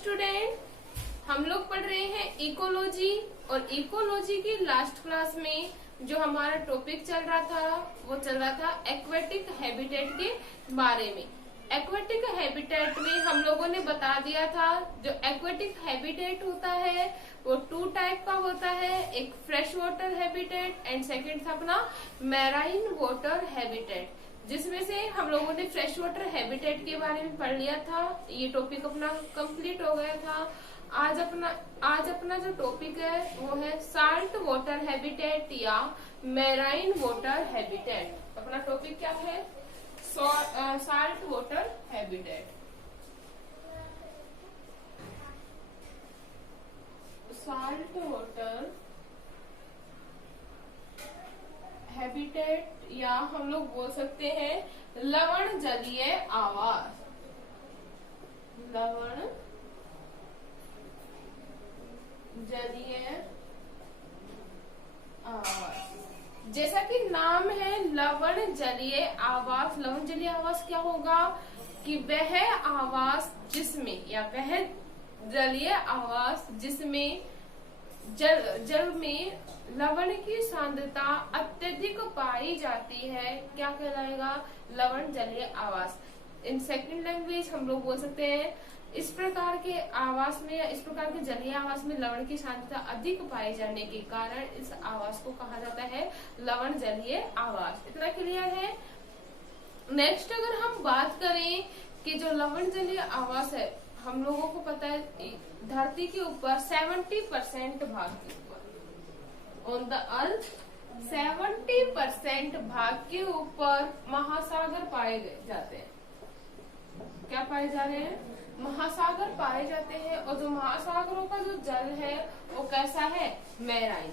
Student, हम लोग पढ़ रहे हैं इकोलॉजी। और इकोलॉजी की लास्ट क्लास में जो हमारा टॉपिक चल रहा था वो चल रहा था एक्वेटिक हैबिटेट के बारे में। एक्वेटिक हैबिटेट में हम लोगों ने बता दिया था जो एक्वेटिक हैबिटेट होता है वो 2 टाइप का होता है, एक fresh water habitat and second था अपना मैराइन वाटर हैबिटेट, जिसमें से हम लोगों ने फ्रेश वाटर हैबिटेट के बारे में पढ़ लिया था। ये टॉपिक अपना कंप्लीट हो गया था। आज अपना जो टॉपिक है वो है साल्ट वाटर हैबिटेट या मैराइन वाटर हैबिटेट। अपना टॉपिक क्या है? Salt water habitat. Salt water habitat या हम लोग बोल सकते हैं लवण जलीय आवास। लवण जलीय आवास, जैसा कि नाम है लवण जलीय आवास। लवण जलीय आवास क्या होगा कि वह आवास जिसमें या वह जलीय आवास जिसमें जल में लवण की सांद्रता अत्यधिक पाई जाती है, क्या कहलाएगा? लवण जलीय आवास। इन सेकंड लैंग्वेज हम लोग बोल सकते हैं इस प्रकार के आवास में या इस प्रकार के जलीय आवास में लवण की सांद्रता अधिक पाए जाने के कारण इस आवास को कहा जाता है लवण जलीय आवास। इतना क्लियर है? नेक्स्ट अगर हम बात करें कि जो लवण जलीय आवास है, हम लोगों को पता है धरती के ऊपर 70% भाग के ऊपर ऑन द अर्थ 70% भाग के ऊपर महासागर पाए जाते हैं। क्या पाए जा रहे हैं? महासागर पाए जाते हैं। और जो महासागरों का जो जल है वो कैसा है? मैराइन।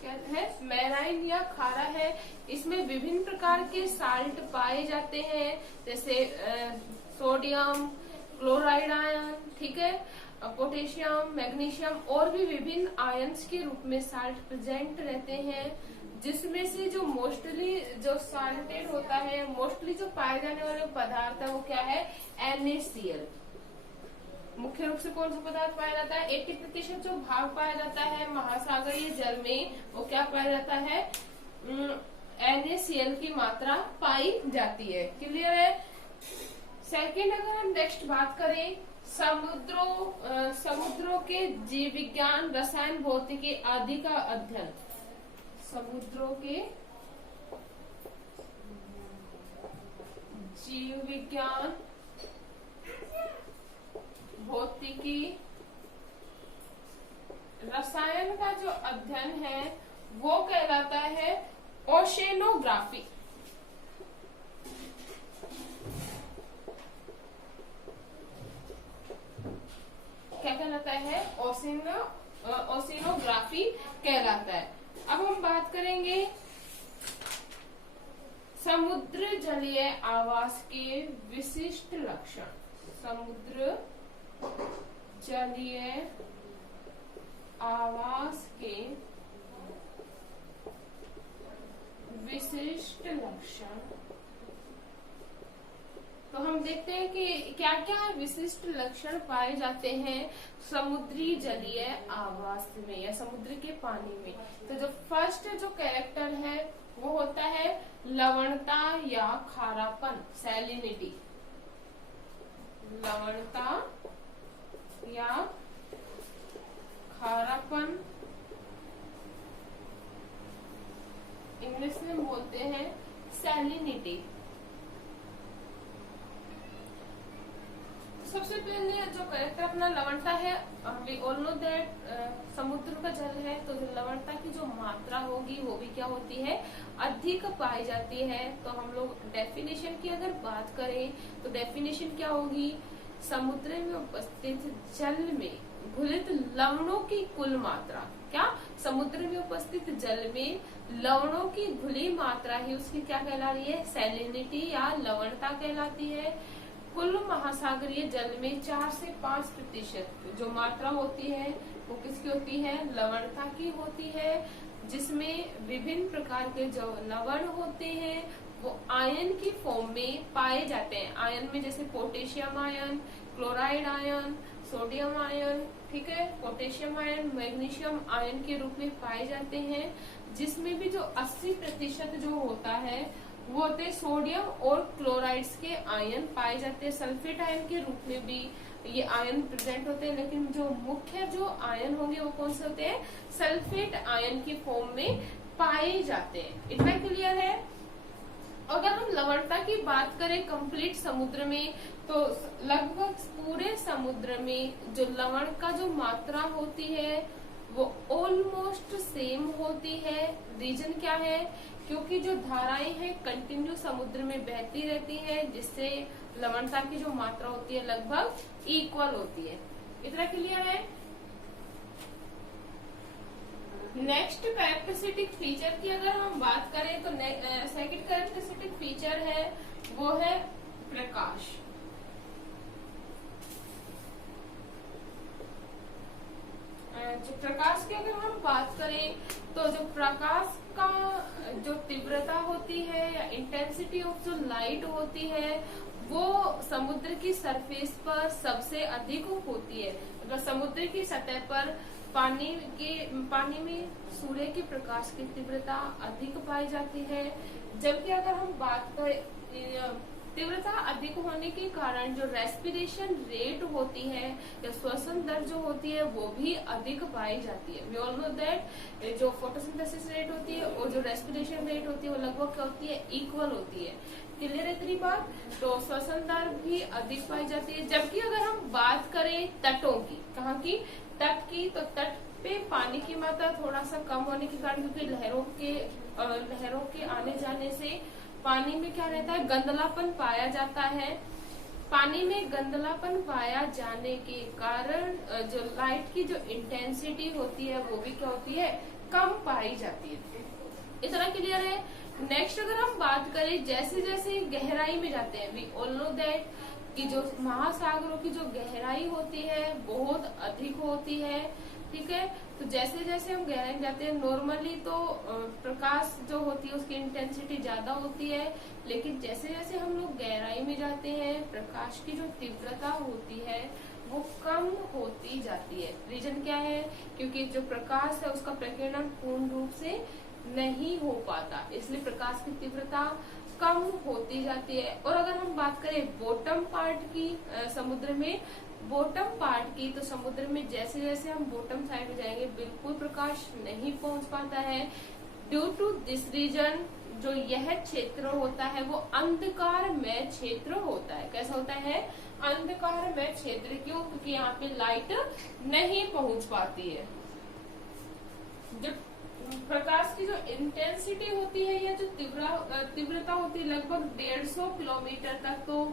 क्या है? मैराइन या खारा है। इसमें विभिन्न प्रकार के साल्ट पाए जाते हैं, जैसे सोडियम, क्लोराइड आयन, ठीक है, पोटेशियम, मैग्नीशियम और भी विभिन्न आयंस के रूप में साल्ट प्रेजेंट रहते हैं, जिसमें से जो मोस्टली जो साल्टेड होता है, मोस्टली जो पाए जाने वाले पदार्थ है वो क्या है? NaCl। मुख्य रूप से कौन सा पदार्थ पाया जाता है? 80% जो भाग पाया जाता है महासागरीय जल में वो क्या पाया जाता है? NaCl की मात्रा पाई जाती है। क्लियर है? सेकेंड अगर हम नेक्स्ट बात करें समुद्रों के जीव विज्ञान, रसायन, भौतिकी आदि का अध्ययन। समुद्रों के जीव विज्ञान, भौतिकी, रसायन का जो अध्ययन है वो कहलाता है ओशेनोग्राफी। क्या कहलाता है? ओशिनोग्राफी कहलाता है। अब हम बात करेंगे समुद्र जलीय आवास के विशिष्ट लक्षण। समुद्र जलीय आवास के विशिष्ट लक्षण। तो हम देखते हैं कि क्या क्या विशिष्ट लक्षण पाए जाते हैं समुद्री जलीय आवास में या समुद्र के पानी में। तो जो फर्स्ट जो कैरेक्टर है वो होता है लवणता या खारापन, सैलिनिटी। लवणता या खारापन, इंग्लिश में बोलते हैं सैलिनिटी। सबसे पहले जो कैरेक्टर अपना लवणता है, वी ऑल नो दैट समुद्र का जल है तो जो लवणता की जो मात्रा होगी वो भी क्या होती है? अधिक पाई जाती है। तो हम लोग डेफिनेशन की अगर बात करें तो डेफिनेशन क्या होगी? समुद्र में उपस्थित जल में घुलित लवणों की कुल मात्रा। क्या? समुद्र में उपस्थित जल में लवणों की घुली मात्रा ही उसकी क्या कहला रही है? सैलिनिटी या लवणता कहलाती है। कुल महासागरीय जल में 4 से 5% जो मात्रा होती है वो किसकी होती है? लवणता की होती है, जिसमें विभिन्न प्रकार के जो लवण होते हैं वो आयन की फॉर्म में पाए जाते हैं। आयन में जैसे potassium ion, chloride ion, sodium ion, ठीक है, पोटेशियम आयन, मैग्नीशियम आयन के रूप में पाए जाते हैं, जिसमें भी जो 80% जो होता है वो होते हैं सोडियम और क्लोराइड्स के आयन पाए जाते हैं। सल्फेट आयन के रूप में भी ये आयन प्रेजेंट होते हैं, लेकिन जो मुख्य जो आयन होंगे वो कौन से होते हैं, सल्फेट आयन की फॉर्म में पाए जाते हैं। इतना क्लियर है। अगर हम लवणता की बात करें कंप्लीट समुद्र में, तो लगभग पूरे समुद्र में जो लवण का जो मात्रा होती है वो ऑलमोस्ट सेम होती है। रीजन क्या है, क्योंकि जो धाराएं हैं कंटिन्यू समुद्र में बहती रहती है, जिससे लवणता की जो मात्रा होती है लगभग इक्वल होती है। इतना क्लियर है। नेक्स्ट कैरेक्टरिस्टिक फीचर की अगर हम बात करें तो सेकंड कैरेक्टरिस्टिक फीचर है वो है प्रकाश। जो प्रकाश की अगर हम बात करें तो जो प्रकाश का जो तीव्रता होती है या इंटेंसिटी ऑफ जो लाइट होती है वो समुद्र की सरफेस पर सबसे अधिक होती है। अगर समुद्र की सतह पर पानी में सूर्य के प्रकाश की तीव्रता अधिक पाई जाती है, जबकि अगर हम बात करें तीव्रता अधिक होने के कारण जो रेस्पिरेशन रेट होती है या श्वसन दर जो होती है वो भी अधिक पाई जाती है। वी ऑल नो दैट जो फोटोसिंथेसिस रेट होती है और जो रेस्पिरेशन रेट होती है वो लगभग क्या होती है, इक्वल होती है। क्लियर है इतनी बात। तो श्वसन दर भी अधिक पाई जाती है। जबकि अगर हम बात करें तटों की, कहाँ की, तट की, तो तट पे पानी की मात्रा थोड़ा सा कम होने के कारण, क्योंकि लहरों के आने जाने से पानी में क्या रहता है, गंदलापन पाया जाता है। पानी में गंदलापन पाया जाने के कारण जो लाइट की जो इंटेंसिटी होती है वो भी क्या होती है, कम पाई जाती है। इतना क्लियर है। नेक्स्ट अगर हम बात करें जैसे जैसे गहराई में जाते हैं, वी ऑल नो दैट कि जो महासागरों की जो गहराई होती है बहुत अधिक होती है, ठीक है। तो जैसे जैसे हम गहराई में जाते हैं, नॉर्मली तो प्रकाश जो होती है उसकी इंटेंसिटी ज्यादा होती है, लेकिन जैसे जैसे हम लोग गहराई में जाते हैं प्रकाश की जो तीव्रता होती है वो कम होती जाती है। रीजन क्या है, क्योंकि जो प्रकाश है उसका प्रकीर्णन पूर्ण रूप से नहीं हो पाता, इसलिए प्रकाश की तीव्रता कम होती जाती है। और अगर हम बात करें बॉटम पार्ट की समुद्र में, बॉटम पार्ट की, तो समुद्र में जैसे जैसे हम बॉटम साइड में जाएंगे बिल्कुल प्रकाश नहीं पहुंच पाता है। ड्यू टू दिस रीजन जो यह क्षेत्र होता है वो अंधकारमय क्षेत्र होता है। कैसा होता है, अंधकारमय क्षेत्र। क्यों, क्योंकि यहाँ पे लाइट नहीं पहुंच पाती है। जो प्रकाश की जो इंटेंसिटी होती है या जो तीव्रता होती है लगभग 150 किलोमीटर तक तो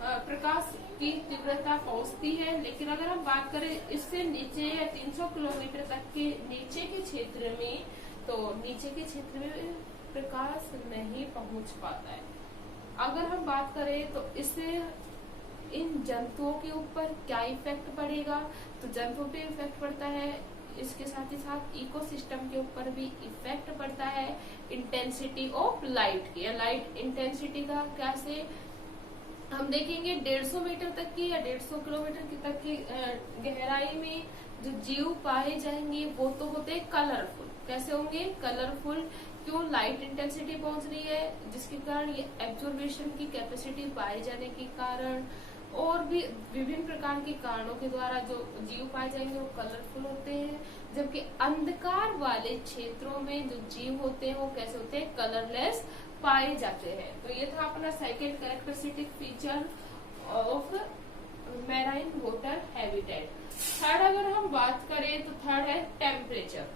प्रकाश की तीव्रता पहुंचती है। लेकिन अगर हम बात करें इससे नीचे या 300 किलोमीटर तक के नीचे के क्षेत्र में, तो नीचे के क्षेत्र में प्रकाश नहीं पहुंच पाता है। अगर हम बात करें तो इससे इन जंतुओं के ऊपर क्या इफेक्ट पड़ेगा, तो जंतुओं पे इफेक्ट पड़ता है, इसके साथ ही साथ इकोसिस्टम के ऊपर भी इफेक्ट पड़ता है इंटेंसिटी ऑफ लाइट की, या लाइट इंटेंसिटी का कैसे हम देखेंगे। 150 मीटर तक की या 150 किलोमीटर तक की गहराई में जो जीव पाए जाएंगे वो तो होते हैं कलरफुल। कैसे होंगे, कलरफुल। क्यों, लाइट इंटेंसिटी पहुंच रही है जिसके कारण ये एब्जॉर्बेशन की कैपेसिटी पाए जाने के कारण और भी विभिन्न प्रकार के कारणों के द्वारा जो जीव पाए जाएंगे वो कलरफुल होते हैं। जबकि अंधकार वाले क्षेत्रों में जो जीव होते हैं वो कैसे होते हैं, कलरलेस पाए जाते हैं। तो ये था अपना second characteristic feature of marine water habitat. Third अगर हम बात करें तो थर्ड है टेम्परेचर।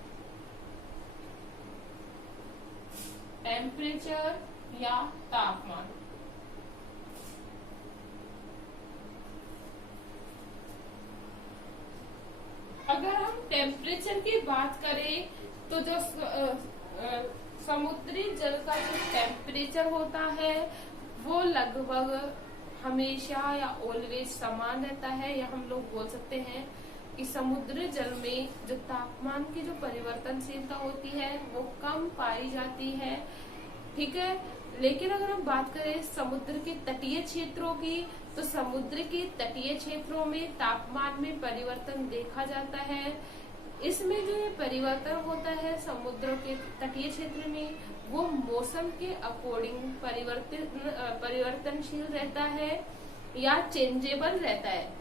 टेम्परेचर या तापमान। अगर हम टेम्परेचर की बात करें तो जो समुद्री जल का जो टेम्परेचर होता है वो लगभग हमेशा या ऑलवेज समान रहता है, या हम लोग बोल सकते हैं कि समुद्री जल में जो तापमान की जो परिवर्तनशीलता होती है वो कम पाई जाती है, ठीक है। लेकिन अगर हम बात करें समुद्र के तटीय क्षेत्रों की, तो समुद्र के तटीय क्षेत्रों में तापमान में परिवर्तन देखा जाता है। इसमें जो ये परिवर्तन होता है समुद्र के तटीय क्षेत्र में, वो मौसम के अकॉर्डिंग परिवर्तनशील रहता है या चेंजेबल रहता है।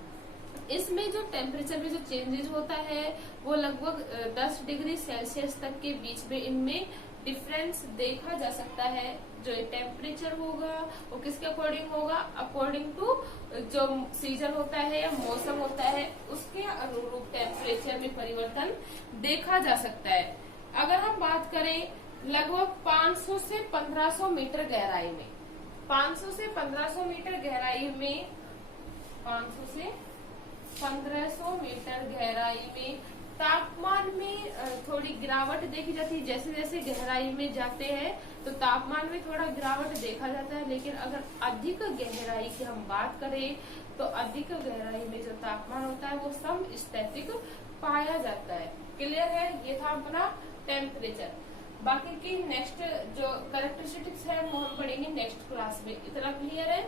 इसमें जो टेम्परेचर में जो चेंजेस होता है वो लगभग 10 डिग्री सेल्सियस तक के बीच में इनमें डिफरेंस देखा जा सकता है। जो टेम्परेचर होगा वो किसके अकॉर्डिंग होगा, अकॉर्डिंग टू जो सीजन होता है या मौसम होता है उसके अनुरूप टेम्परेचर में परिवर्तन देखा जा सकता है। अगर हम बात करें लगभग 500 से 1500 मीटर गहराई में, 500 से 1500 मीटर गहराई में, 500 से 1500 मीटर गहराई में तापमान में थोड़ी गिरावट देखी जाती है। जैसे जैसे गहराई में जाते हैं तो तापमान में थोड़ा गिरावट देखा जाता है। लेकिन अगर अधिक गहराई की हम बात करें तो अधिक गहराई में जो तापमान होता है वो समस्थैतिक पाया जाता है। क्लियर है? ये था अपना टेम्परेचर। बाकी की नेक्स्ट जो कैरेक्टरिस्टिक्स है वो हम पढ़ेंगे नेक्स्ट क्लास में। इतना क्लियर है?